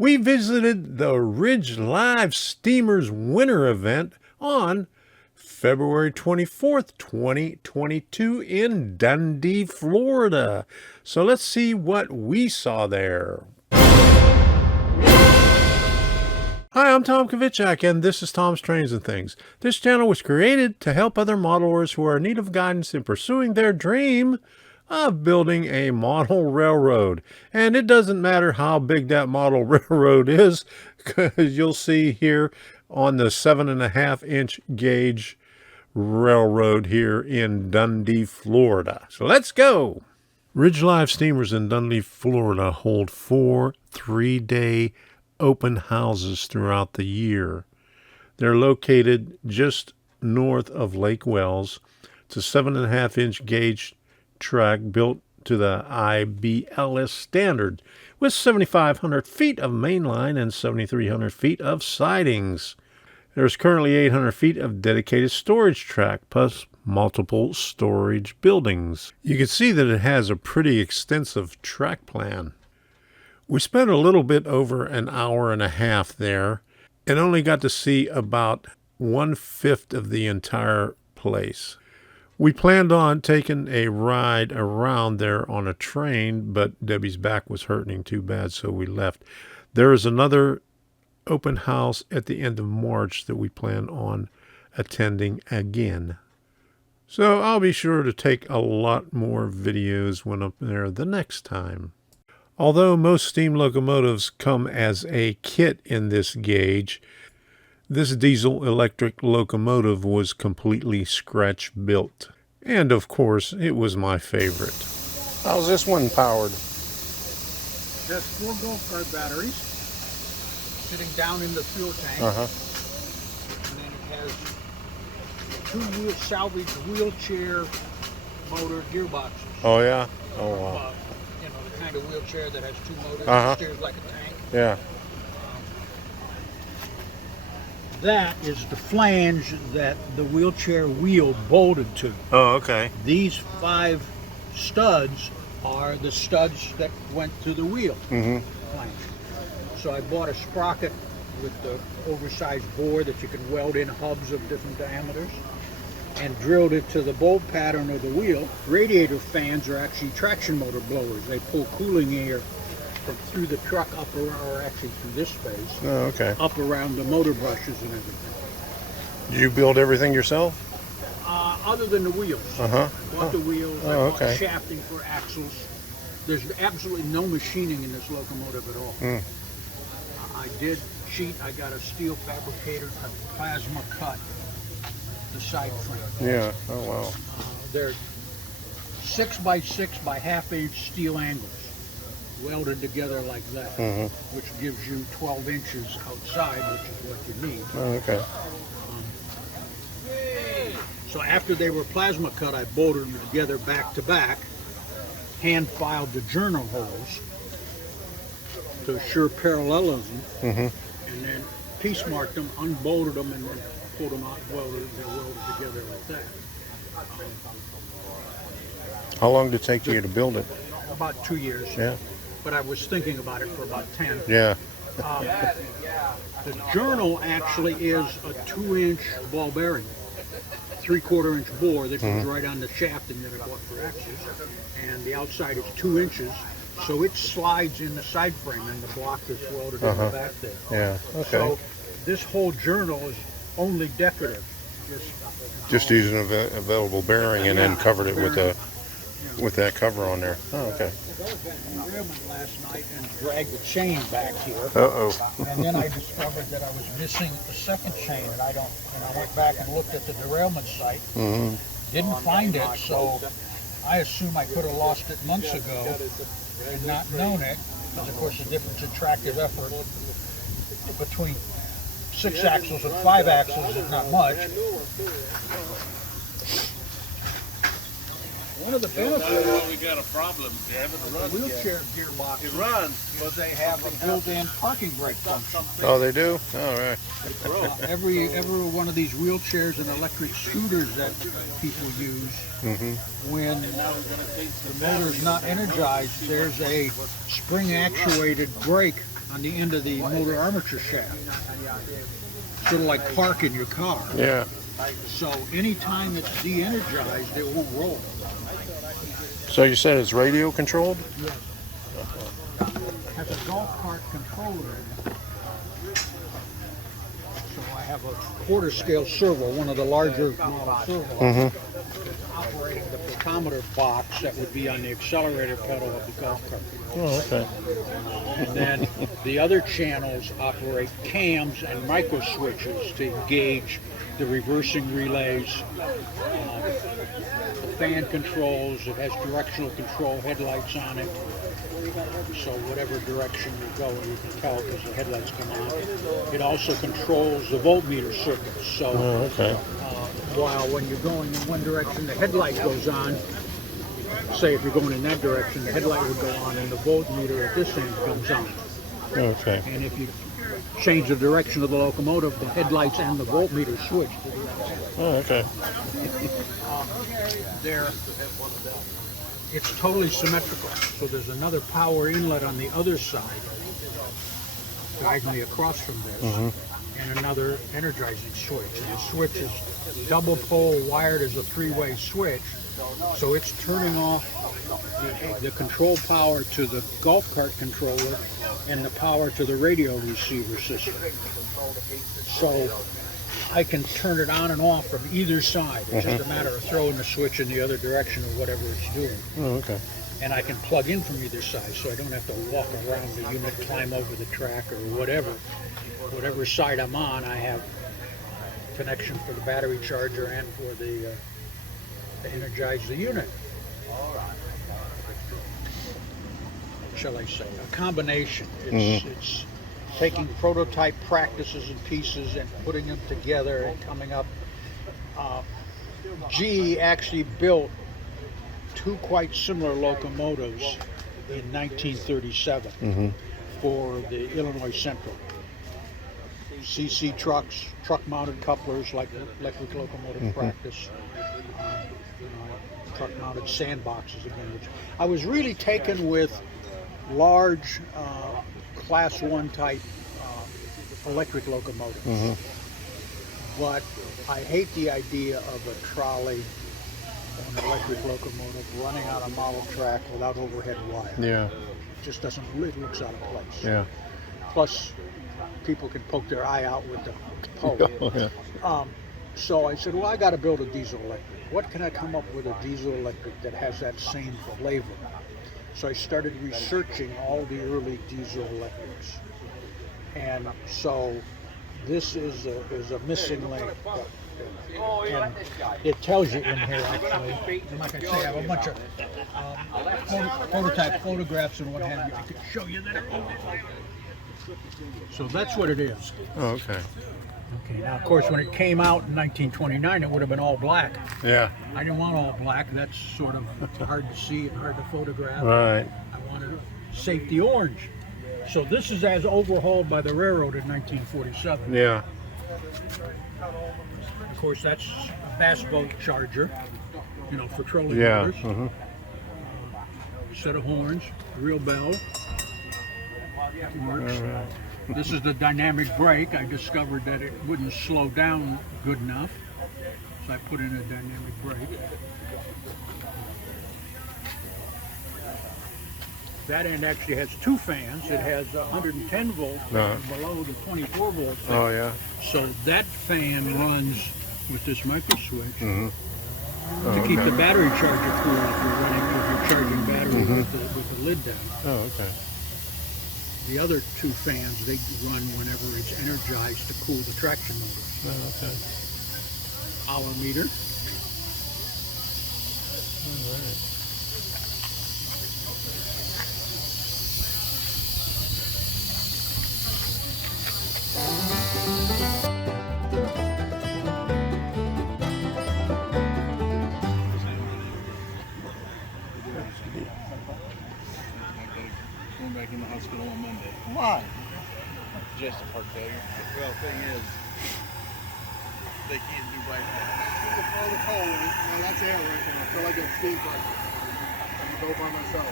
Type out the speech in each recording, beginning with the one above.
We visited the Ridge Live Steamers Winter event on February 24th, 2022 in Dundee, Florida. So let's see what we saw there. Hi, I'm Tom Kovichak, and this is Tom's Trains and Things. This channel was created to help other modelers who are in need of guidance in pursuing their dream of building a model railroad. And it doesn't matter how big that model railroad is, because you'll see here on the 7.5-inch gauge railroad here in Dundee, Florida. So let's go. Ridge Live Steamers in Dundee, Florida hold 4 3-day open houses throughout the year. They're located just north of Lake Wells. It's a 7.5-inch gauge track built to the IBLS standard with 7,500 feet of main line and 7,300 feet of sidings. There's currently 800 feet of dedicated storage track plus multiple storage buildings. You can see that it has a pretty extensive track plan. We spent a little bit over an hour and a half there and only got to see about 1/5 of the entire place. We planned on taking a ride around there on a train, but Debbie's back was hurting too bad, so we left. There is another open house at the end of March that we plan on attending again. So I'll be sure to take a lot more videos when I'm there the next time. Although most steam locomotives come as a kit in this gauge, this diesel-electric locomotive was completely scratch-built. And, of course, it was my favorite. How's this one powered? It has 4 golf cart batteries sitting down in the fuel tank. And then it has 2 salvage wheelchair motor gearboxes. Oh, yeah? Oh, wow. You know, the kind of wheelchair that has 2 motors and steers like a tank. Yeah. That is the flange that the wheelchair wheel bolted to. Oh, okay. These 5 studs are the studs that went to the wheel flange. So I bought a sprocket with the oversized bore that you can weld in hubs of different diameters and drilled it to the bolt pattern of the wheel. Radiator fans are actually traction motor blowers. They pull cooling air from through the truck up around, or actually through this space. Oh, okay. Up around the motor brushes and everything. Did you build everything yourself? Other than the wheels. I bought the wheels, I bought shafting for axles. There's absolutely no machining in this locomotive at all. I did sheet, I got a steel fabricator, a plasma cut the side frame. Yeah, oh wow. They're 6x6 by 1/2 inch steel angles welded together like that, which gives you 12 inches outside, which is what you need. Oh, okay. So after they were plasma cut, I bolted them together back to back, hand filed the journal holes to assure parallelism, and then piece marked them, unbolted them, and then pulled them out, they're welded together like that. How long did it take you to build it? About 2 years. Yeah. But I was thinking about it for about 10. Yeah. The journal actually is a 2-inch ball bearing, 3/4 inch bore that goes right on the shafting that I bought for axles, and the outside is 2 inches, so it slides in the side frame and the block that's welded in the back there. Yeah. Okay. So this whole journal is only decorative. Just using an available bearing and then covered it with that cover on there. Oh, okay. Derailment last night and dragged the chain back here. And then I discovered that I was missing the second chain, and I went back and looked at the derailment site. Didn't find it, so I assume I could have lost it months ago and not known it, because of course the difference in tractive effort between 6 axles and 5 axles is not much. One of the benefits we got a problem. They haven't run wheelchair gearbox It runs, but they have a built-in parking brake function. Oh, they do? All right. Every one of these wheelchairs and electric scooters that people use, when the motor is not energized, there's a spring-actuated brake on the end of the motor armature shaft. Sort of like parking your car. Yeah. So anytime it's de-energized, it won't roll. So you said it's radio controlled? Yes. Has a golf cart controller in it. So I have a quarter scale servo, one of the larger model servos, operating the potentiometer box that would be on the accelerator pedal of the golf cart. Oh, okay. And then the other channels operate cams and micro switches to engage the reversing relays, the fan controls. It has directional control headlights on it. So whatever direction you go, you can tell because the headlights come on. It also controls the voltmeter circuit. So while when you're going in one direction, the headlight goes on. Say if you're going in that direction, the headlight would go on and the voltmeter at this end comes on. Okay. And if you change the direction of the locomotive, the headlights and the voltmeter switch. Oh, okay. It's totally symmetrical. So there's another power inlet on the other side, diagonally across from this, and another energizing switch. And the switch is double pole wired as a three-way switch. So it's turning off the control power to the golf cart controller and the power to the radio receiver system. So I can turn it on and off from either side. It's just a matter of throwing the switch in the other direction or whatever it's doing. Oh, okay. And I can plug in from either side, so I don't have to walk around the unit, climb over the track or whatever. Whatever side I'm on, I have connection for the battery charger and for the to energize the unit. Shall I say, a combination. It's taking prototype practices and pieces and putting them together and coming up. GE actually built two quite similar locomotives in 1937 for the Illinois Central. CC trucks, truck-mounted couplers like electric locomotive practice. Truck-mounted sandboxes again, which I was really taken with large class 1 type electric locomotives. But I hate the idea of a trolley or an electric locomotive running on a model track without overhead wire. Yeah. It just doesn't, it looks out of place. Yeah. Plus, people can poke their eye out with the pole. So I said, well, I got to build a diesel electric. What can I come up with a diesel electric that has that same flavor? So I started researching all the early diesel electrics. And so this is a missing link. And it tells you in here, actually. And like I say, I have a bunch of prototype photographs and what have you. I could show you that. So that's what it is. Oh, okay. Okay, now of course when it came out in 1929 it would have been all black. Yeah. I didn't want all black, that's sort of hard to see and hard to photograph. Right. I wanted safety orange. So this is as overhauled by the railroad in 1947. Yeah. Of course that's a bass boat charger, you know, for trolling Yeah. motors. Set of horns, real bell. Works. This is the dynamic brake. I discovered that it wouldn't slow down good enough, so I put in a dynamic brake. That end actually has two fans. It has 110 volt fan below the 24 volt fan. Oh, yeah. So that fan runs with this micro switch to keep the battery charger cool if you're charging battery with the lid down. Oh, okay. The other two fans, they run whenever it's energized to cool the traction motor. Oh, okay. Hour meter. All right. Going back in the hospital on Monday. Why? Just a heart failure. Well, the thing is, they can't do bypass. All the cold, well, that's air right now. I feel like it's steam pressure. I'm go by myself.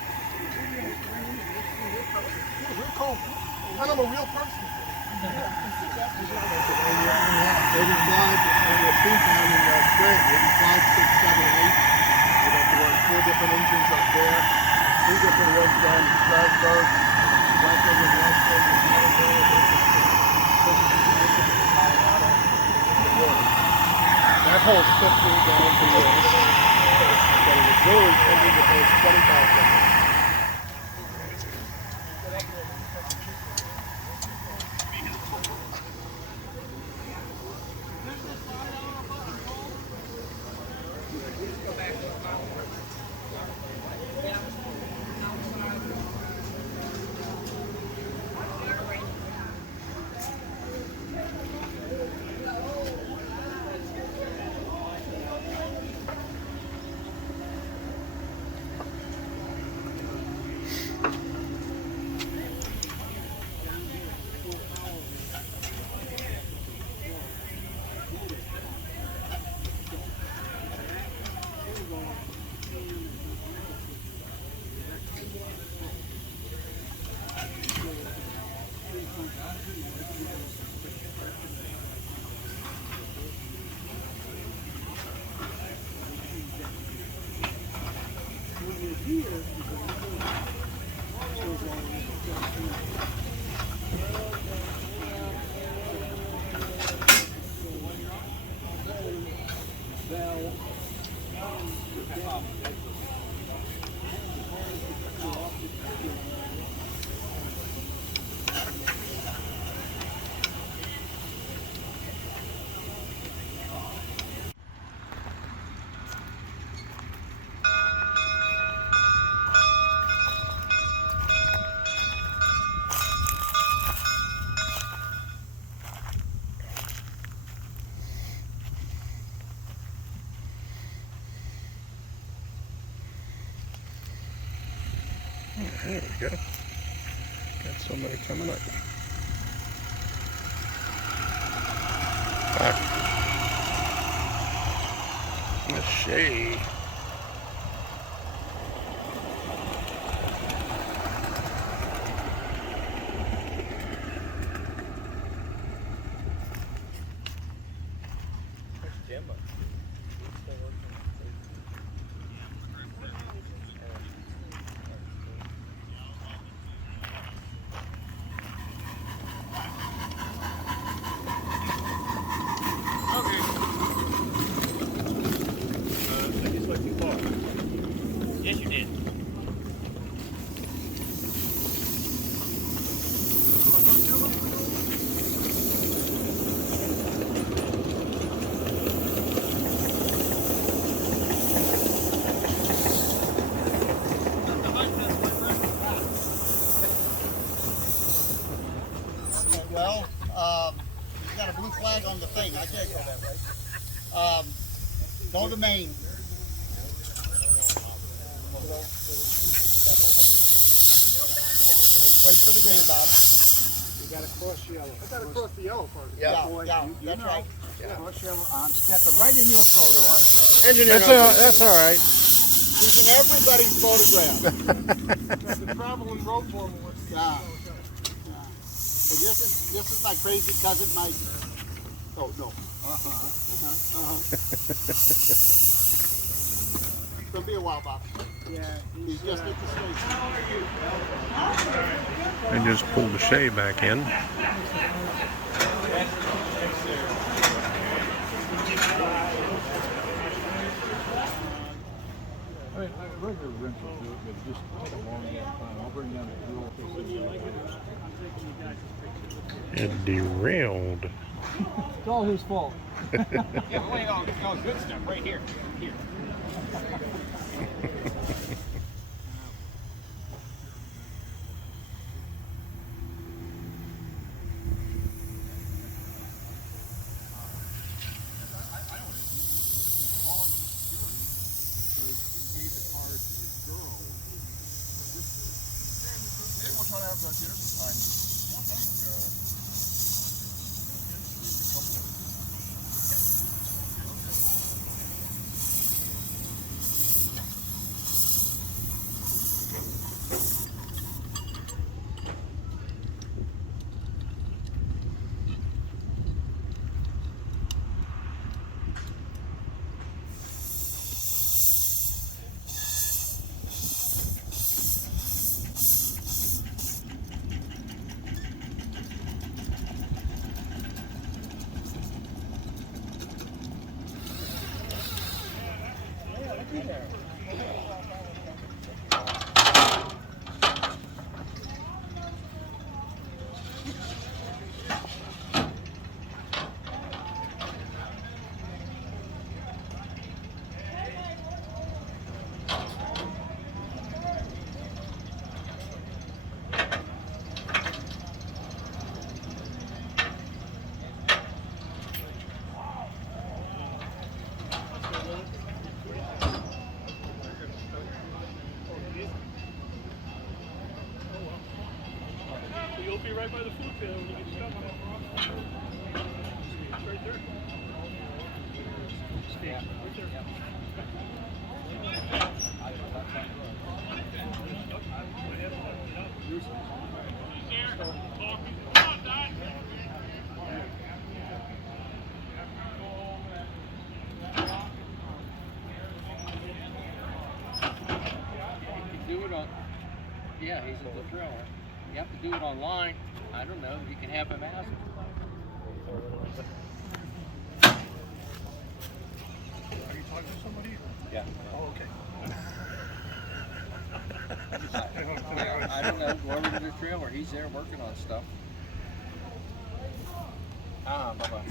Real cold. And I'm a real person. 85 and the speed down in Trent, 85, 6, 7, and 8. We got to run 4 different engines up there. 3 different ones down in Strasbourg. Blackburn and Western, and Colorado. That holds 15 gallons a year. But an auxiliary engine that holds 25 gallons. There we go. Got somebody coming up. Ah. Miss Shay. Yes, you did. Well, he's got a blue flag on the thing. I can't go that way. Go to Maine. Wait for the green, Bob. You gotta cross yellow. I gotta cross the yellow part. Yeah, boy, yeah, you that's know. right. Cross yellow. I'm stepping right in your photo. That's all right. He's in everybody's photograph. The traveling road foreman was. Yeah. So this is my crazy cousin, my. Oh no. It's gonna be a while, Bob. Yeah. He's just at the station. I just pulled the Shay back in. I mean, regular rental do it, but just take a long time. I'll bring down the grill. It derailed. It's all his fault. Yeah, we ain't all good stuff right here. Here. by the food pan when you get stuck. It's right there. Yeah. Right there. Do it on, yeah, he's a thriller. You have to do it online. I don't know, you can have him ask. Are you talking to somebody? Yeah. Oh, okay. I don't know, go over to the trailer, he's there working on stuff. Bye-bye.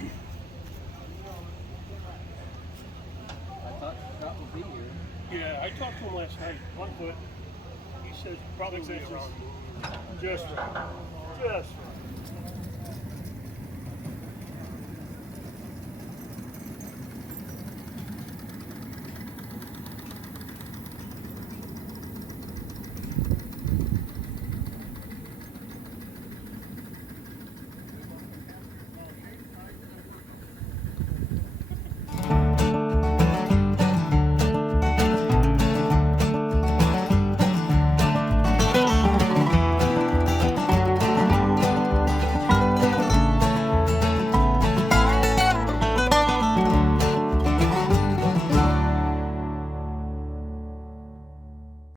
I thought Scott would be here. Yeah, I talked to him last night. 1 foot. He said probably be around just right. Just right.